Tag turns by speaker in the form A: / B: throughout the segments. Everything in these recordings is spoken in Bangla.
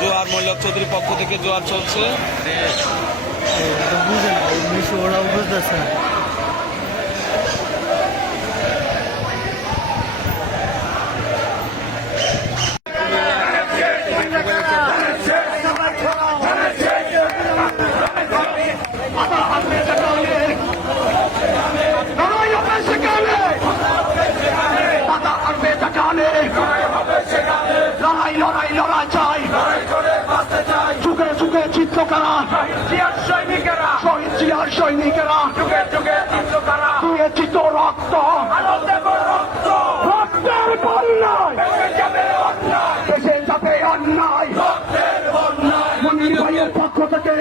A: জোয়ার মল্লক চৌধুরীর পক্ষ থেকে জোয়ার চলছে
B: বুঝে না ওরাও বুঝতেছে।
C: লড়াই লড়াই লড়াই চাই যুগে যুগে চিত্রকারা সৈনিকেরা শহীদ জিয়ার সৈনিকেরা যুগে যুগে চিত্রকারা দিয়েছিত রক্ত রক্তের বন্যায় দেশে যাবে অন্যায় মনির ভাইয়ের পক্ষ থেকে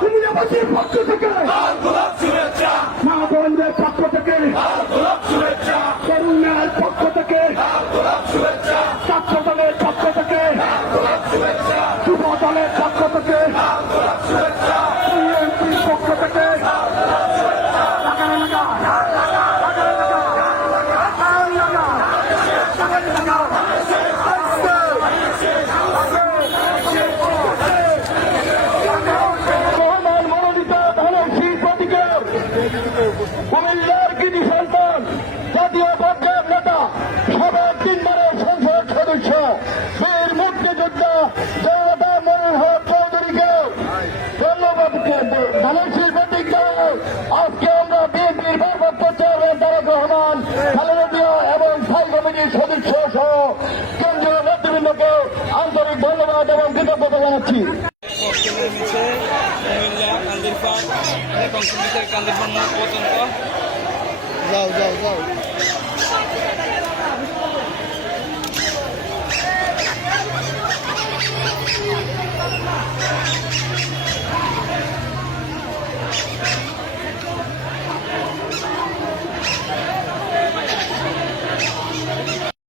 C: কুমিরাবাসীর পক্ষ থেকে মা বোনদের তরুণের পক্ষ থেকে ছাত্র দলের পক্ষ থেকে যুব দলের পক্ষ থেকে বিএনপির পক্ষ থেকে। লাগা, সহ কেন্দ্রীয় নেতৃবৃন্দকে আন্তরিক ধন্যবাদ এবং কৃতজ্ঞতা জানাচ্ছি।
A: কান্দিরপাড় পর্যন্ত
B: যাও যাও যাও